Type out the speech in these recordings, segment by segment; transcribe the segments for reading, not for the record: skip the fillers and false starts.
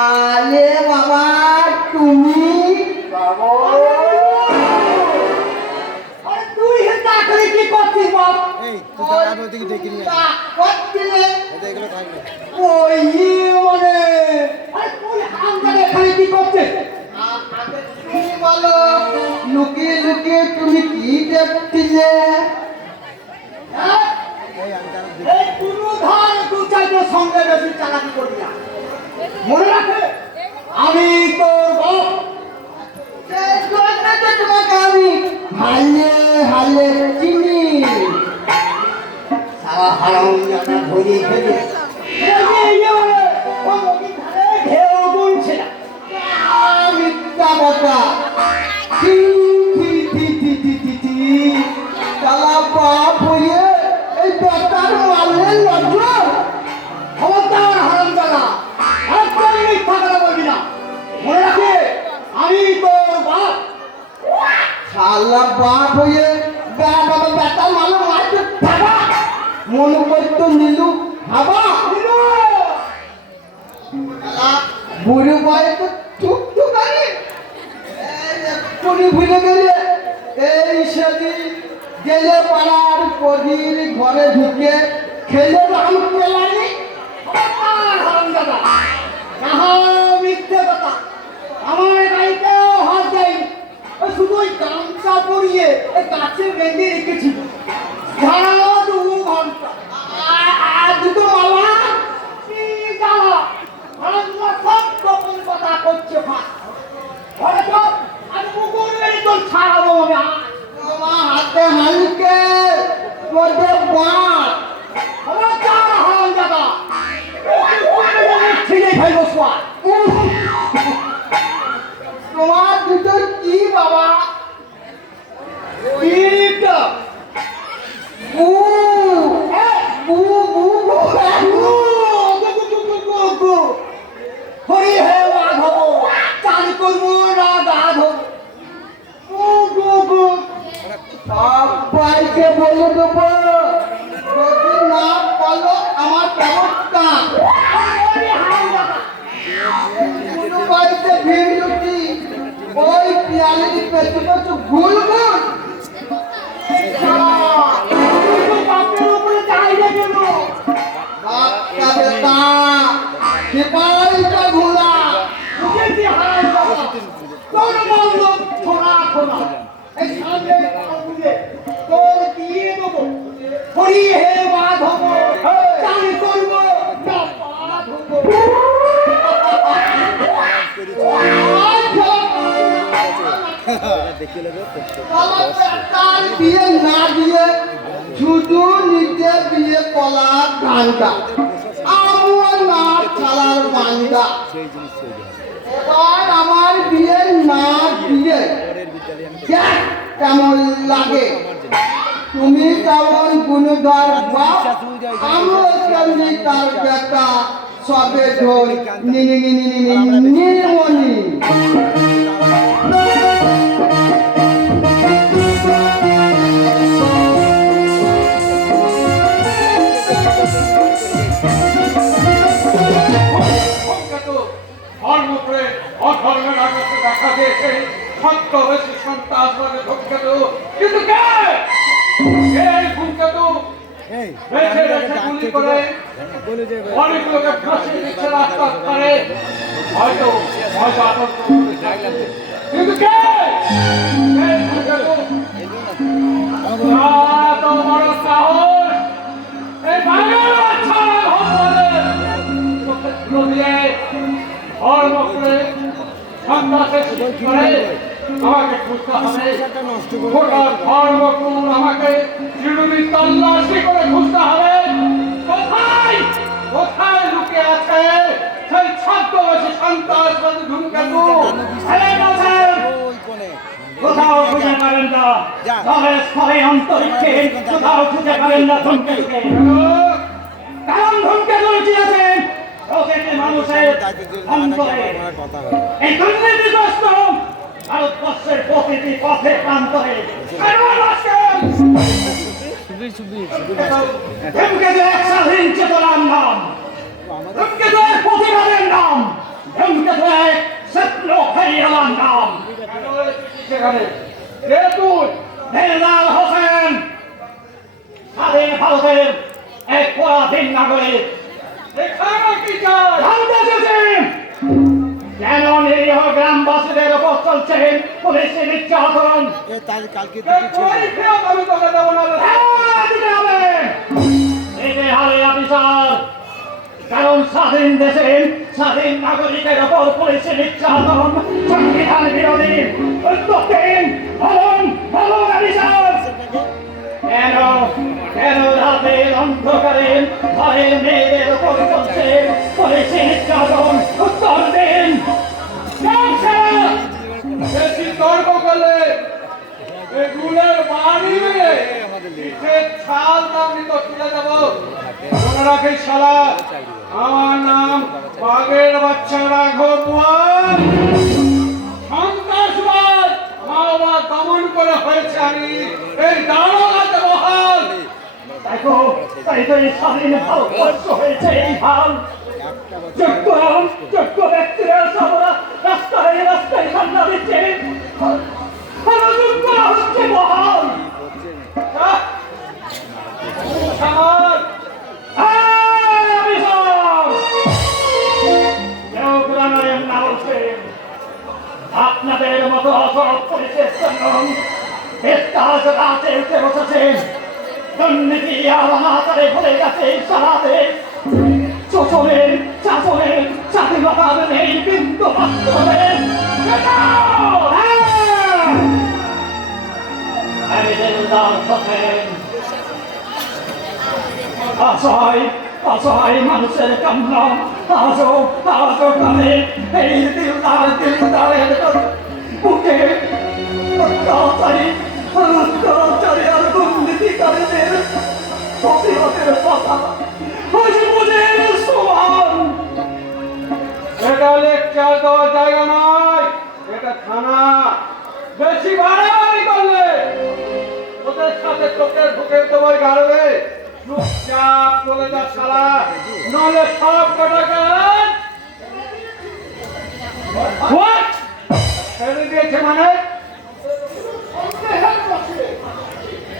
আলে বাবা তুমি বাবা আরে তুই হেটা করে কি করছিস বাপ এই তুই দাঁড়া ওদিকে দেখি নিয়ে করছিলে এগুলো থাকবে ওই মানে আরে তুই হামজাদা এখানে কি করছিস কি বলো লুকিয়ে লুকিয়ে তুমি কি দেখছিলে হ্যাঁ? এই আমি জানি এই কোনো ধর দু চারটে সঙ্গে বেশি চালাকি করবি না মনে রাখে আমি তোর বাপ সেই জন্য তো তোমাকে আমি হালে হালে চিনি সারা হারাম জানা ধরি ফেলে ঘেউ বলছে না মিথ্যা কথা ছি, ছি, ছি, ছি, ছি, ছি, ছি। শালা বাপ হয়ে এই বেটার মারলে লজ্জা খবরদার হারাম জানা একদম মিথ্যা কথা বলবি না মনে রাখে আমি তোর বাপ শালা বাপ হয়ে বেটা মারলে মারতে থাকা মনে করতো নীলু হাবা বুড়ো বয়ে তো চুপ তো করে এক্ষুনি ভুলে গেলে এই সেদিন গেলে পাড়ার কদির ঘরে ঢুকে খেলে রাম পেলানি খবরদার হারাম জানা যাহা মিথ্যে কথা আমার গাড়িতেও হাত দেয়নি ওই শুধু ওই গামছা পরিয়ে এই গাছে বেঁধে রেখেছিল সারা 2 ঘন্টা আর দুটো মালা কি জ্বালা হারামজাদা সব গোপন কথা করছে ফাঁস ঘরে চল আমি মুকুর মেরে তোর ছাড়াবো আমি আজ তোমার হাতে হালকে মধ্যে বাঁধ খবরদার হারামজাদা ছিঁড়ে ফেলবো সোয়া তোমার দুটো কি বাবা পিঠটা বু বু বু বু হরি হে মাধব চান করবো না গাধব সবাইকে বলে দেবো যদি না বলো আমার ব্যবস্থা কোনো বাড়িতে ভিড় যদি ওই পিয়ালির পেছু পেছু ঘুল ঘুল বাপের উপরে চাইলে গেল বাচ্চা বেটা সিপাহীটা ঘোলা বুঝেছি হারামজাদা তোর বন্ধ ছোড়া ছোড়া এই সামনে বুঝে তোর দিয়ে দেবো হরি হে মাধব চান করবো না পা ধোবো দেখে নেবে তার বিয়ে না দিয়ে শুধু নিজে বিয়ে কলা গান্দা আমার না চালার বান্দা সেই জিনিস তৈরি হবে এবার আমার বিয়ে না দিয়ে পরের বিদ্যালয়ে আমি দেখ কেমন লাগে তুমি কেমন গুণধর বাপ আমিও তেমনি তার বেটা সবে ঢোল নির্মণি ধর্ম করে অধর্মের আকাশে দেখা দিয়েছে সত্য বেশি সন্তান মানে ধূমকেত কিন্তু কে এই ধূমকেত এই বেছে বেছে গুলি করে বলে যে অনেক লোকে ফাঁসি দিচ্ছে রাস্তা ধারে হয়তো হয়তো আতঙ্ক করছে। কিন্তু কে এই ধূমকেত এত বড় সাহস এই বাংলার বাচ্চারা ভগবানের চোখে ধুলো দিয়ে ধর্ম করে সন্ত্রাসের সৃষ্টি করে আমাকে খুঁজতে হবে নষ্ট করে গোটা ধর্মকুল আমাকে চিরুনি তল্লাশি করে খুঁজতে হবে কোথায় কোথায় লুকিয়ে আছে সেই ছদ্মবেশী সন্ত্রাসবাদী ধূমকেতু ওই কোণে কোথাও খুঁজে পাবেন না তবে স্থলে অন্তরিক্ষে কোথাও খুঁজে পাবেন না ধূমকেতুকে কারণ ধূমকেতু লুকিয়েছেন প্রকৃতি মানুষের অন্তরে কথা হবে এই দুর্নীতিগ্রস্ত ভারতবর্ষের প্রকৃতি পথে প্রান্তরে ধূমকেতু এক স্বাধীন চেতনার নাম ধূমকেতু এক প্রতিবাদের নাম আমার নাম। সেখানে কে তুই? দেলদার হোসেন, স্বাধীন ভারতের এক পরাধীন নাগরিক। এখানে কি চাই? জানতে এসেছেন কেন নিরীহ গ্রামবাসীদের উপর চলছে পুলিশের নির্যাতন? এ তার কালকে কে কই খেয়ে আমি তোকে দেবো না রে। হ্যাঁ, দিতে হবে। দিতে হবে অফিসার, কারণ স্বাধীন দেশে স্বাধীন নাগরিকের উপর পুলিশের নির্যাতন সংবিধান বিরোধী। উত্তরদিন বলুন, বলুন অফিসার, কেন কেন রাতের অন্ধকারে ঘরের মেয়েদের উপর চলছে পুলিশের নির্যাতন? উত্তর দিন। বেশি তর্ক করলে এগুলোর বাড়ি মেরে পিঠের ছাল দামনি তো তুলে দেবো। মনে রাখিস শালা, আমার নাম বাঘের বাচ্চা রাঘব বোয়াল। সন্ত্রাসবাদ মাওবা দমন করে হয়েছে আমি এই দারোগাতে বহাল। দেখো, তাই তো এই স্বাধীন ভারতবর্ষ হয়েছে এই হাল। যোগ্য ব্যক্তিরা সবরা রাস্তায় রাস্তায় ঠান্ডা দিচ্ছে, আর অযোগ্যরা হচ্ছে বহাল। আমার আপনাদের মতো অসৎ পুলিশের জন্য দেশটাজ রাতে উঠে বসেছে, দুর্নীতি আর অনাচারে ভরে গেছে সারা দেশ। শোষণের শাসনের স্বাধীনতার নেই বিন্দু মাত্র নেই। আমি দিলদার হোসেন, অসহায় অসহায় মানুষের জন্য আজও কালে এই দিলদারের বুকে অত্যাচারী আর দুর্নীতিকারীদের প্রতিবাদের কথা আজ বুঝের সমান। এটা লেকচার দেওয়ার জায়গা নয়, এটা থানা। বেশি বাড়াবাড়ি করলে ওদের সাথে চোখের ঢুকে দেওয়ার গাড়বে। চুপচাপ চলে যা শালা, নলে সব কটাকে ছেড়ে দিয়েছে মানে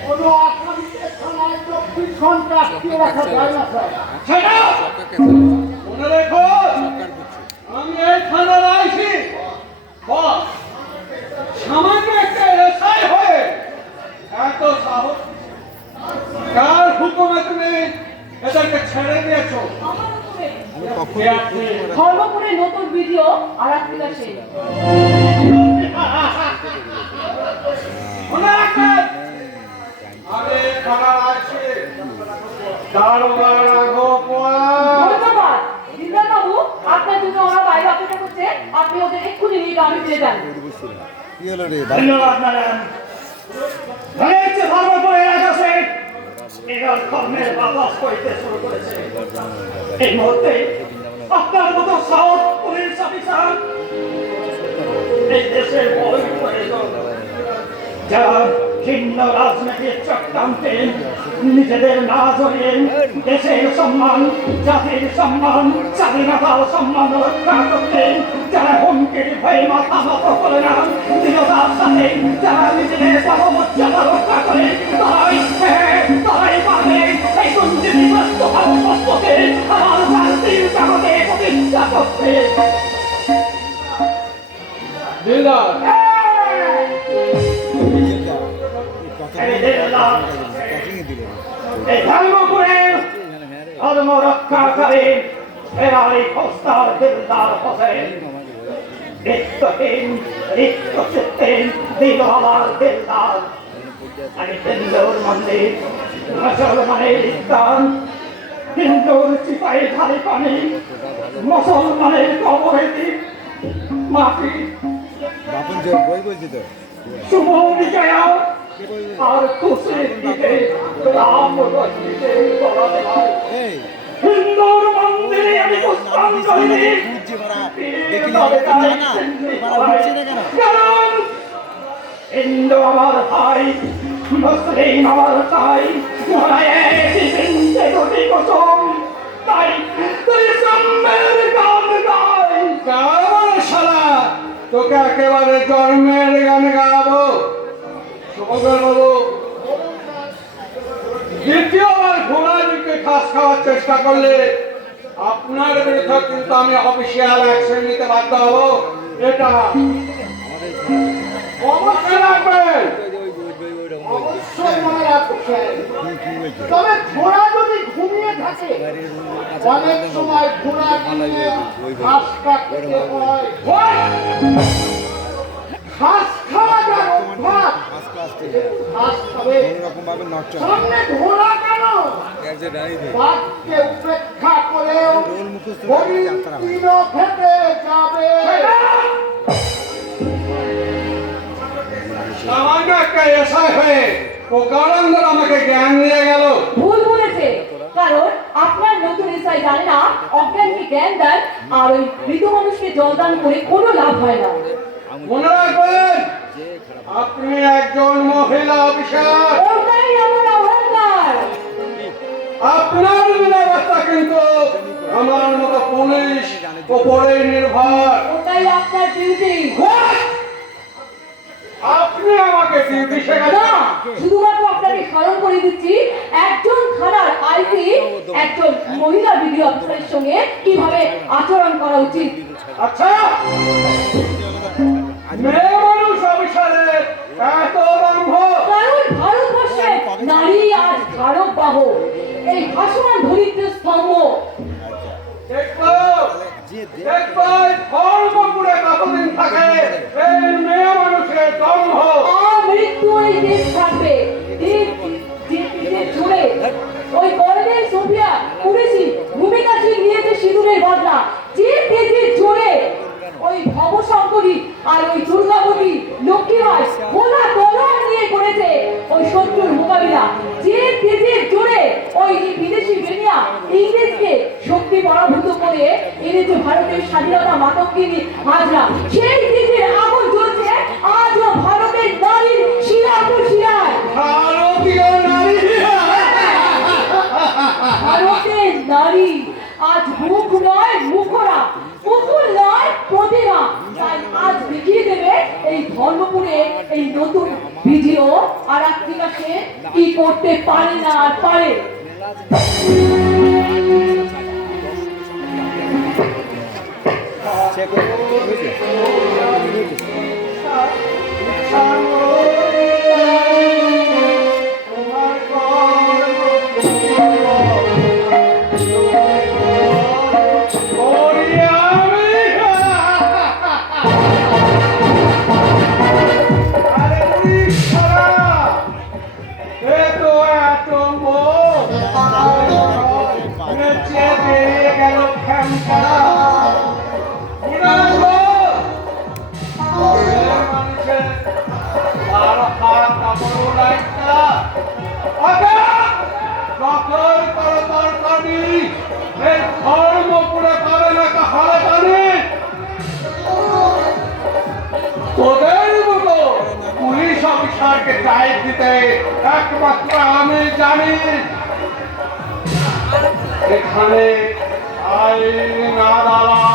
কোনো আসামিকে থানায় 24 ঘন্টা আটকে রাখা যায় না স্যার। সেটা মনে রেখো, আমি এই থানার আইছি বস। সামান্য একটা এসআই হয়ে এত সাহস, কার হুকুমে তুমি এদেরকে ছেড়ে দিয়েছো? কে আপনি? ধর্মপুরে নতুন ভিডিও আর আত্মিকা সেই মনে রাখবেন, আমি এই থানার আইছি দারোগা রাঘব বোয়াল। ধন্যবাদ দিলদার বাবু, আপনার জন্য ওরা বাইরে অপেক্ষা করছে, আপনি ওদের এক্ষুনি নিয়ে গ্রামে ফিরে যান। কি হলো রে ধন্যবাদ ম্যাডাম। ধরেছে ধর্মপুরে এলাকাতে এবার কর্মের বাতাস করতে শুরু করেছে। এই মুহূর্তে আপনার মতো সাহস পুলিশ অফিসার এই দেশের বড় প্রয়োজন, যারা ভিন্ন রাজনৈতিক চক্রান্তে নিজেদের না জড়িয়ে দেশের সম্মান, জাতির সম্মান, স্বাধীনতার সম্মান রক্ষা করতে যারা হুমকির ভয়ে মাথা নত করে না, দৃঢ়তার সাথে যারা নিজেদের কর্মমর্যাদা রক্ষা করে, তারাই পাবে এই দুর্নীতিগ্রস্ত ভারতবর্ষকে আমার শান্তির জগতে প্রতিষ্ঠা করতে। দিলদার, এই ধর্মপুরের ধর্ম রক্ষাকারী ফেরারি খোস্তার দিলদার হোসেন, চিত্তেন দিলওয়ালার দিলদার। আমি হিন্দুর মন্দির, মুসলমানের ইসলাম, হিন্দুর চিপাই ধারে পানি, মুসলমানের কবরে দ্বীপ মাটি, বাপন বই বলছি তো শুভ বিজয়া আর খুশির দিকে রাম রশ্মিতে বলাতে হয়। এই হিন্দুর মন্দিরে আমি পুষ্পাঞ্জলি দিই। বুঝছি মারা দেখলি হবে তো জানা মারা বুঝছি না কেন কারণ হিন্দু আমার ভাই, মুসলিম আমার ভাই, মোরা একই বৃন্দে দুটি কুসুম, তাই তুই সম্মের গান গাই। কার শালা তোকে একেবারে নৌকার বাবু দ্বিতীয়বার ঘোড়ার দিকে ঘাস খাওয়ার চেষ্টা করলে আপনার বিরুদ্ধে কিন্তু আমি অফিসিয়াল অ্যাকশন নিতে বাধ্য হব। এটা অবশ্যই রাখবেন। অবশ্যই মনে রাখবেন। তবে ঘোড়া যদি ঘুমিয়ে থাকে অনেক সময় ঘোড়া নিয়ে ঘাস কাটতে হয়। ঘাস খাওয়া যার অভ্যাস, ঘাস খাবে। সামনে ঘোড়া কেন? বাঘকে উপেক্ষা করেও হরিণ তিনও খেতে যাবে। সামান্য একটা এসআই হয়ে প্রকারান্তর আমাকে জ্ঞান দিয়ে গেল। ভুল বলেছে, কারণ আপনার নতুন এসআই জানে না অজ্ঞানকে জ্ঞান দেন আর ওই মৃত মানুষকে জলদান করে কোনো লাভ হয় না। মনে রাখবেন আপনি একজন মহিলা অফিসার। ওটাই আমার অহংকার। আপনার নিরাপত্তা কিন্তু আমার মতো পুলিশ উপরে নির্ভর। ওটাই আপনার ডিউটি। আপনি আমাকে ডিউটি না, শেখাচ্ছেন। শুধুমাত্র আপনাকে স্মরণ করে দিচ্ছি একজন থানার আইসি একজন মহিলা বিডিও অফিসারের সঙ্গে কিভাবে আচরণ করা উচিত। আচ্ছা, মেয়ে মানুষ অফিসারের এত দম্ভ। কারণ ভারতবর্ষে নারী আর ধারক বাহ এই ভাসমান ধরিত্রের স্তম্ভ। দেখবো দেখবো ফলপুরে কতদিন থাকে এই মেয়ে মানুষের দম্ভ। মৃত্যু এই দেশ থাকবে জুড়ে। ওই কলেজের সোফিয়া কুরেশি ভূমিকা নিয়েছে সিঁদুরের বদলা। যে তেজের জোরে ওই ভবশঙ্করী আর ওই দুর্গাবতী লক্ষ্মীবাই খোলা তলোয়ার নিয়ে করেছে ওই শত্রুর মোকাবিলা। যে তেজের জোরে ওই বিদেশি বেনিয়া ইংরেজকে শক্তি পরাভূত করে এনেছে ভারতের স্বাধীনতা মাতঙ্গিনী হাজরা। সেই তেজের আগুন জ্বলছে আজও ভারতের নারীর শিরা শিরায়। ভারতীয় নারী ভারতের নারী আজ মুখ নয় মুখরা, পুতুল নয় প্রতিমা। তাই আজ দেখিয়ে দেবে এই ধর্মপুরে এই নতুন ভিডিও আর আত্মীকাশে কি করতে পারে না আর পারে। পুলিশ অফিসারকে টাইপ দিতে একমাত্র আমি জানি। এখানে আইন আদালত